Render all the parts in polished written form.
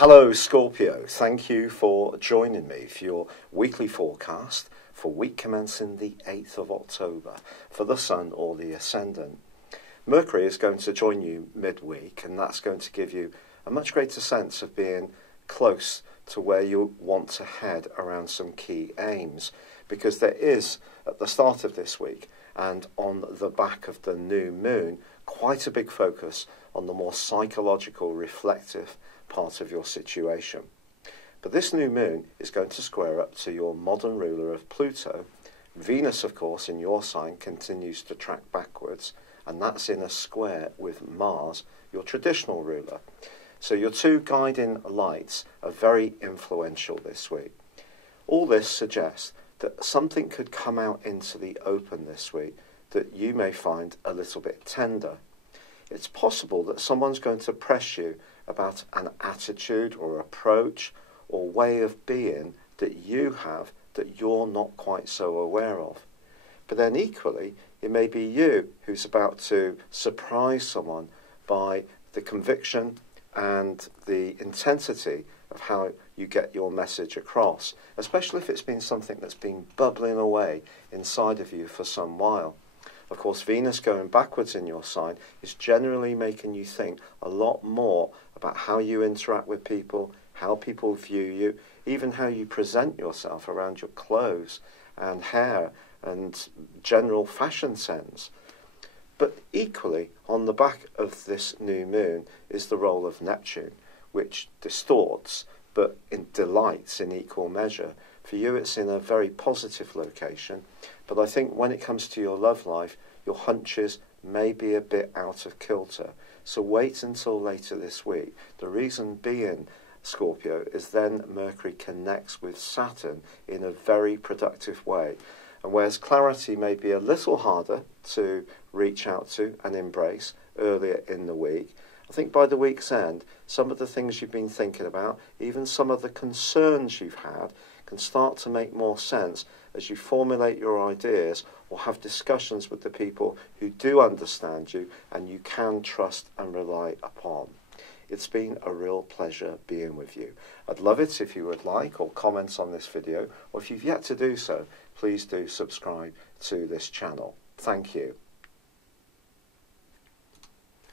Hello Scorpio, thank you for joining me for your weekly forecast for week commencing the 8th of October for the Sun or the Ascendant. Mercury is going to join you midweek, and that's going to give you a much greater sense of being close to where you want to head around some key aims, because there is, at the start of this week and on the back of the new moon, quite a big focus on the more psychological, reflective part of your situation. But this new moon is going to square up to your modern ruler of Pluto. Venus, of course, in your sign continues to track backwards, and that's in a square with Mars, your traditional ruler. So your two guiding lights are very influential this week. All this suggests that something could come out into the open this week that you may find a little bit tender. It's possible that someone's going to press you about an attitude or approach or way of being that you have that you're not quite so aware of. But then equally, it may be you who's about to surprise someone by the conviction and the intensity of how you get your message across, especially if it's been something that's been bubbling away inside of you for some while. Of course, Venus going backwards in your sign is generally making you think a lot more about how you interact with people, how people view you, even how you present yourself around your clothes and hair and general fashion sense. But equally, on the back of this new moon is the role of Neptune, which distorts but delights in equal measure. For you, it's in a very positive location, but I think when it comes to your love life, your hunches may be a bit out of kilter. So wait until later this week. The reason being, Scorpio, is then Mercury connects with Saturn in a very productive way. And whereas clarity may be a little harder to reach out to and embrace earlier in the week, I think by the week's end, some of the things you've been thinking about, even some of the concerns you've had, can start to make more sense as you formulate your ideas or have discussions with the people who do understand you and you can trust and rely upon. It's been a real pleasure being with you. I'd love it if you would like or comment on this video, or if you've yet to do so, please do subscribe to this channel. Thank you.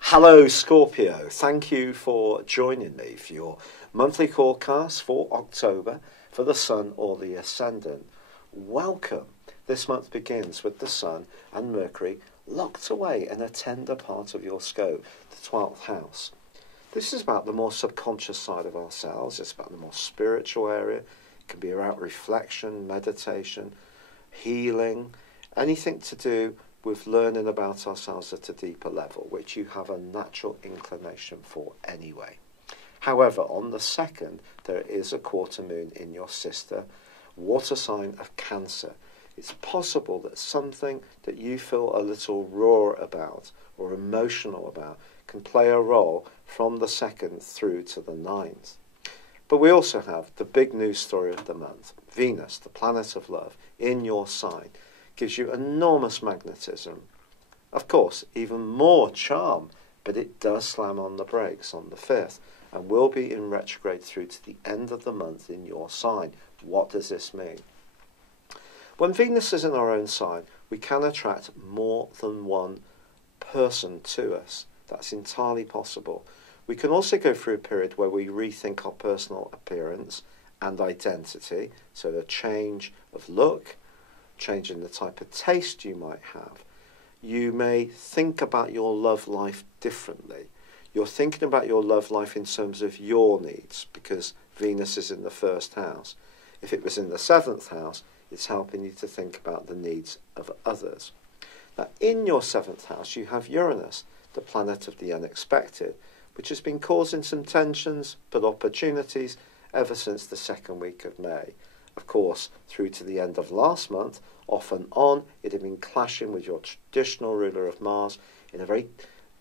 Hello Scorpio, thank you for joining me for your monthly forecast for October for the Sun or the Ascendant. Welcome. This month begins with the Sun and Mercury locked away in a tender part of your scope, the 12th house. This is about the more subconscious side of ourselves. It's about the more spiritual area. It can be about reflection, meditation, healing, anything to do with learning about ourselves at a deeper level, which you have a natural inclination for anyway. However, on the 2nd, there is a quarter moon in your sister water sign of Cancer. It's possible that something that you feel a little raw about or emotional about can play a role from the 2nd through to the 9th. But we also have the big news story of the month. Venus, the planet of love, in your sign, gives you enormous magnetism. Of course, even more charm, but it does slam on the brakes on the 5th and will be in retrograde through to the end of the month in your sign. What does this mean? When Venus is in our own sign, we can attract more than one person to us. That's entirely possible. We can also go through a period where we rethink our personal appearance and identity, so a change of look, change in the type of taste you might have. You may think about your love life differently. You're thinking about your love life in terms of your needs, because Venus is in the 1st house. If it was in the 7th house, it's helping you to think about the needs of others. Now, in your 7th house, you have Uranus, the planet of the unexpected, which has been causing some tensions but opportunities ever since the 2nd week of May. Of course, through to the end of last month, off and on, it had been clashing with your traditional ruler of Mars in a very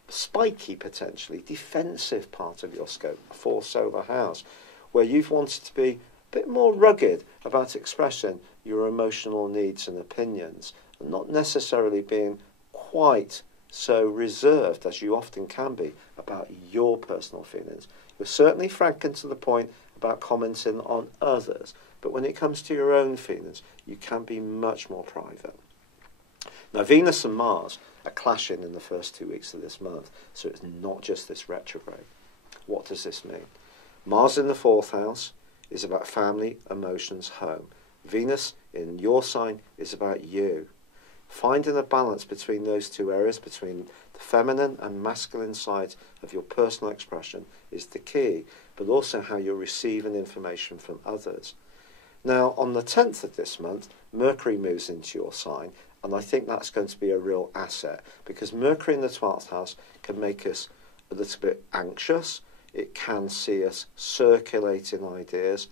spiky, potentially defensive part of your scope, a 4th solar house, where you've wanted to be a bit more rugged about expressing your emotional needs and opinions, and not necessarily being quite so reserved as you often can be about your personal feelings. You're certainly frank and to the point about commenting on others, but when it comes to your own feelings, you can be much more private. Now, Venus and Mars are clashing in the first 2 weeks of this month, so it's not just this retrograde. What does this mean? Mars in the 4th house is about family, emotions, home. Venus in your sign is about you. Finding a balance between those two areas, between the feminine and masculine sides of your personal expression, is the key, but also how you're receiving information from others. Now, on the 10th of this month, Mercury moves into your sign, and I think that's going to be a real asset, because Mercury in the 12th house can make us a little bit anxious. It can see us circulating ideas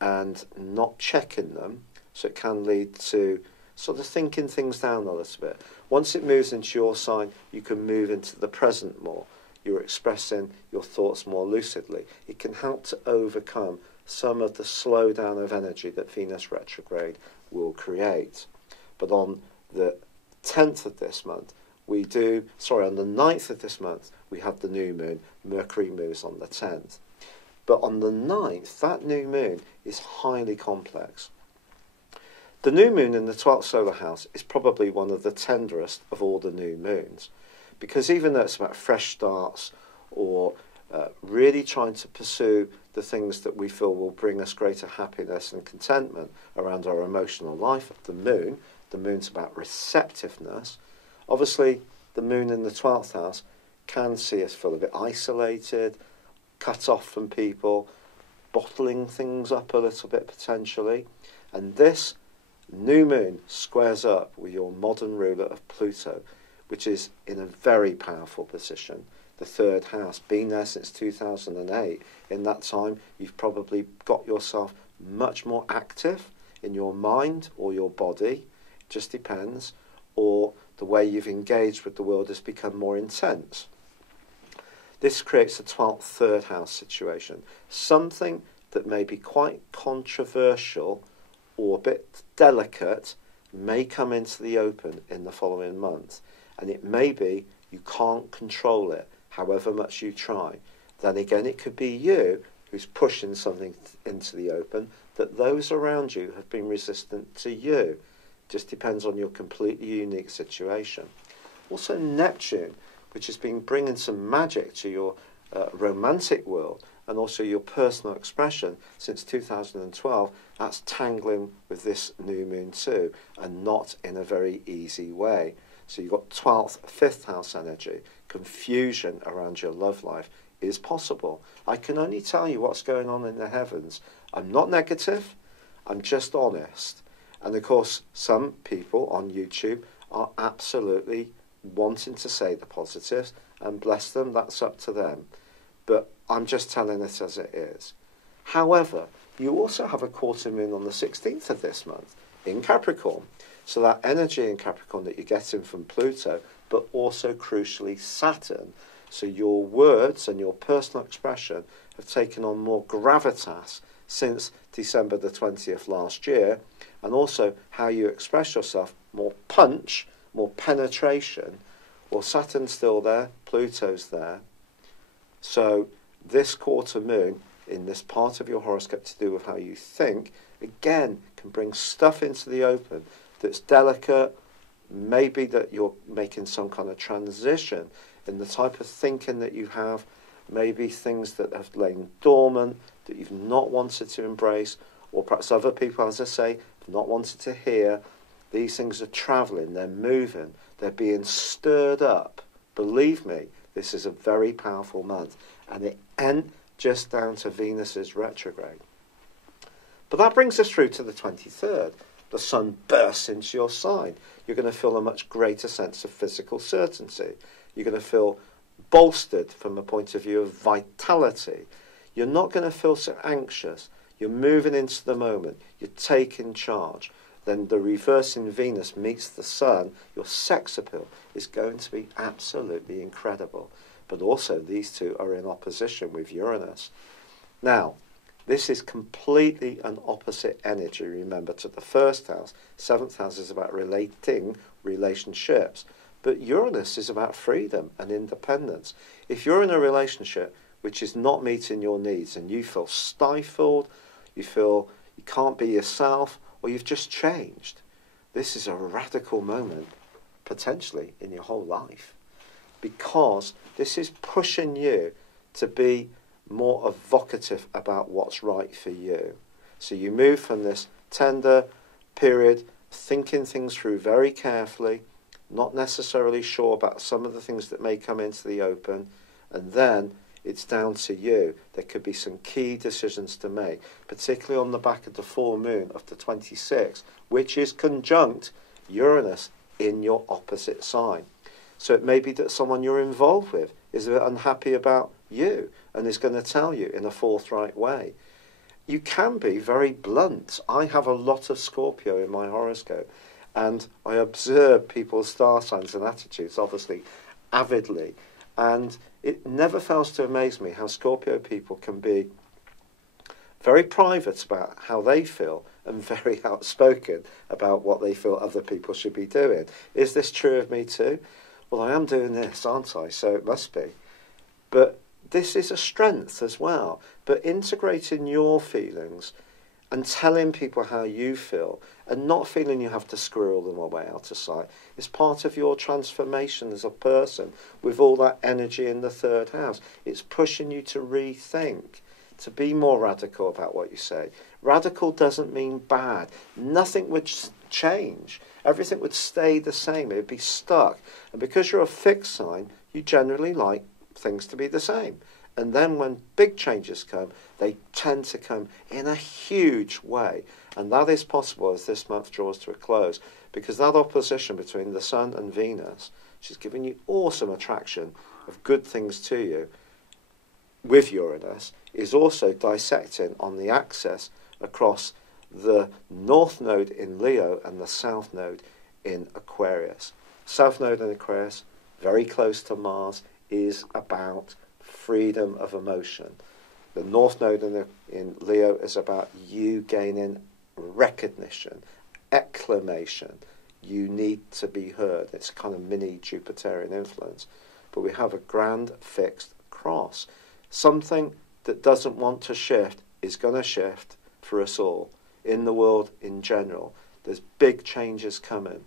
and not checking them, so it can lead to sort of thinking things down a little bit. Once it moves into your sign, you can move into the present more. You're expressing your thoughts more lucidly. It can help to overcome some of the slowdown of energy that Venus retrograde will create. But on the 10th of this month, on the 9th of this month, we have the new moon. Mercury moves on the 10th. But on the 9th, that new moon is highly complex. The new moon in the 12th solar house is probably one of the tenderest of all the new moons, because even though it's about fresh starts or really trying to pursue the things that we feel will bring us greater happiness and contentment around our emotional life, the moon's about receptiveness. Obviously, the moon in the 12th house can see us feel a bit isolated, cut off from people, bottling things up a little bit potentially. And this new moon squares up with your modern ruler of Pluto, which is in a very powerful position, the 3rd house. Been there since 2008. In that time, you've probably got yourself much more active in your mind or your body, just depends, or the way you've engaged with the world has become more intense. This creates a 12th, 3rd house situation, something that may be quite controversial or a bit delicate may come into the open in the following month, and it may be you can't control it however much you try. Then again, it could be you who's pushing something into the open that those around you have been resistant to you. Just depends on your completely unique situation. Also Neptune, which has been bringing some magic to your romantic world and also your personal expression since 2012, that's tangling with this new moon too, and not in a very easy way. So you've got 12th, 5th house energy. Confusion around your love life is possible. I can only tell you what's going on in the heavens. I'm not negative, I'm just honest. And of course, some people on YouTube are absolutely wanting to say the positives, and bless them, that's up to them. But I'm just telling it as it is. However, you also have a quarter moon on the 16th of this month in Capricorn. So that energy in Capricorn that you're getting from Pluto, but also crucially Saturn. So your words and your personal expression have taken on more gravitas since December the 20th last year, and also how you express yourself, more punch, more penetration. Well, Saturn's still there, Pluto's there. So this quarter moon in this part of your horoscope to do with how you think, again, can bring stuff into the open that's delicate. Maybe that you're making some kind of transition in the type of thinking that you have, maybe things that have lain dormant, that you've not wanted to embrace, or perhaps other people, as I say, have not wanted to hear. These things are travelling, they're moving, they're being stirred up. Believe me, this is a very powerful month, and it ain't just down to Venus's retrograde. But that brings us through to the 23rd. The sun bursts into your sign. You're going to feel a much greater sense of physical certainty. You're going to feel bolstered from a point of view of vitality. You're not going to feel so anxious. You're moving into the moment. You're taking charge. Then the reversing Venus meets the sun. Your sex appeal is going to be absolutely incredible. But also these two are in opposition with Uranus. Now, this is completely an opposite energy, remember, to the 1st house. 7th house is about relating relationships. But Uranus is about freedom and independence. If you're in a relationship which is not meeting your needs and you feel stifled, you feel you can't be yourself, or you've just changed, this is a radical moment, potentially, in your whole life. Because this is pushing you to be more evocative about what's right for you. So you move from this tender period, thinking things through very carefully, not necessarily sure about some of the things that may come into the open, and then it's down to you. There could be some key decisions to make, particularly on the back of the full moon of the 26th, which is conjunct Uranus in your opposite sign. So it may be that someone you're involved with is a bit unhappy about you and is going to tell you in a forthright way. You can be very blunt. I have a lot of Scorpio in my horoscope, and I observe people's star signs and attitudes, obviously, avidly. And it never fails to amaze me how Scorpio people can be very private about how they feel and very outspoken about what they feel other people should be doing. Is this true of me too? Well, I am doing this, aren't I? So it must be. But this is a strength as well. But integrating your feelings and telling people how you feel and not feeling you have to squirrel them away out of sight is part of your transformation as a person with all that energy in the third house. It's pushing you to rethink, to be more radical about what you say. Radical doesn't mean bad. Nothing would change. Everything would stay the same. It would be stuck. And because you're a fixed sign, you generally like things to be the same. And then when big changes come, they tend to come in a huge way. And that is possible as this month draws to a close, because that opposition between the Sun and Venus, which is giving you awesome attraction of good things to you, with Uranus, is also dissecting on the axis across the North Node in Leo and the South Node in Aquarius. South Node in Aquarius, very close to Mars, is about freedom of emotion. The North Node in Leo is about you gaining recognition, acclamation. You need to be heard. It's a kind of mini Jupiterian influence. But we have a grand fixed cross. Something that doesn't want to shift is going to shift for us all. In the world in general, there's big changes coming.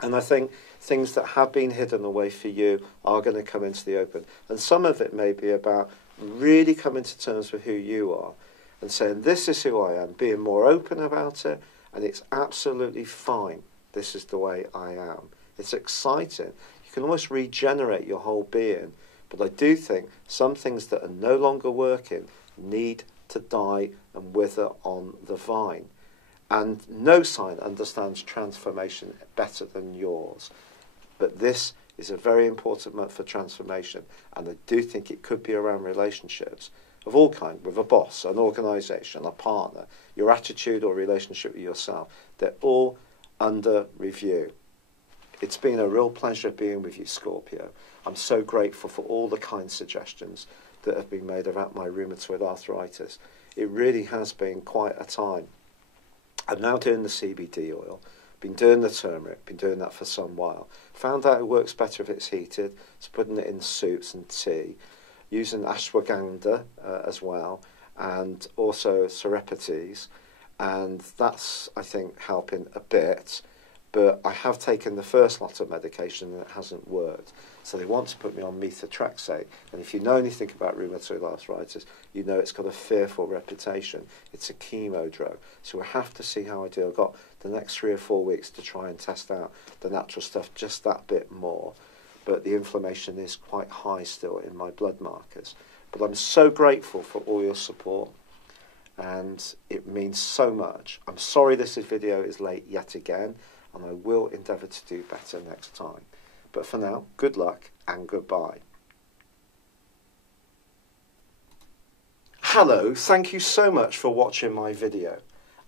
And I think things that have been hidden away for you are going to come into the open. And some of it may be about really coming to terms with who you are and saying, this is who I am, being more open about it, and it's absolutely fine. This is the way I am. It's exciting. You can almost regenerate your whole being. But I do think some things that are no longer working need to die and wither on the vine. And no sign understands transformation better than yours. But this is a very important month for transformation. And I do think it could be around relationships of all kinds, with a boss, an organisation, a partner, your attitude or relationship with yourself. They're all under review. It's been a real pleasure being with you, Scorpio. I'm so grateful for all the kind suggestions that have been made about my rheumatoid arthritis. It really has been quite a time. I'm now doing the CBD oil, been doing the turmeric, been doing that for some while. Found out it works better if it's heated, so putting it in soups and tea, using ashwagandha as well, and also Serapis, and that's, I think, helping a bit. But I have taken the first lot of medication and it hasn't worked. So they want to put me on methotrexate. And if you know anything about rheumatoid arthritis, you know it's got a fearful reputation. It's a chemo drug. So we have to see how I do. I've got the next 3 or 4 weeks to try and test out the natural stuff just that bit more. But the inflammation is quite high still in my blood markers. But I'm so grateful for all your support. And it means so much. I'm sorry this video is late yet again. And I will endeavour to do better next time. But for now, good luck and goodbye. Hello, thank you so much for watching my video.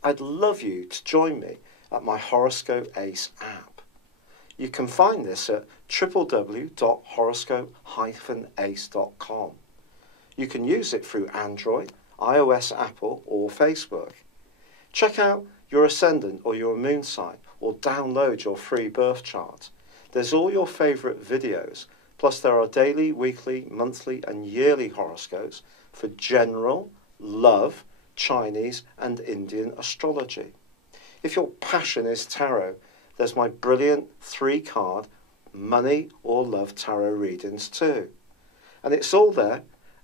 I'd love you to join me at my Horoscope Ace app. You can find this at www.horoscope-ace.com. You can use it through Android, iOS, Apple or Facebook. Check out your ascendant or your moon sign, or download your free birth chart. There's all your favourite videos, plus there are daily, weekly, monthly and yearly horoscopes for general, love, Chinese and Indian astrology. If your passion is tarot, there's my brilliant 3-card money or love tarot readings too. And it's all there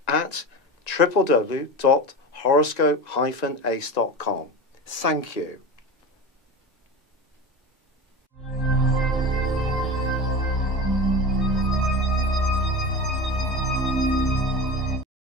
at www.horoscope-ace.com. Thank you.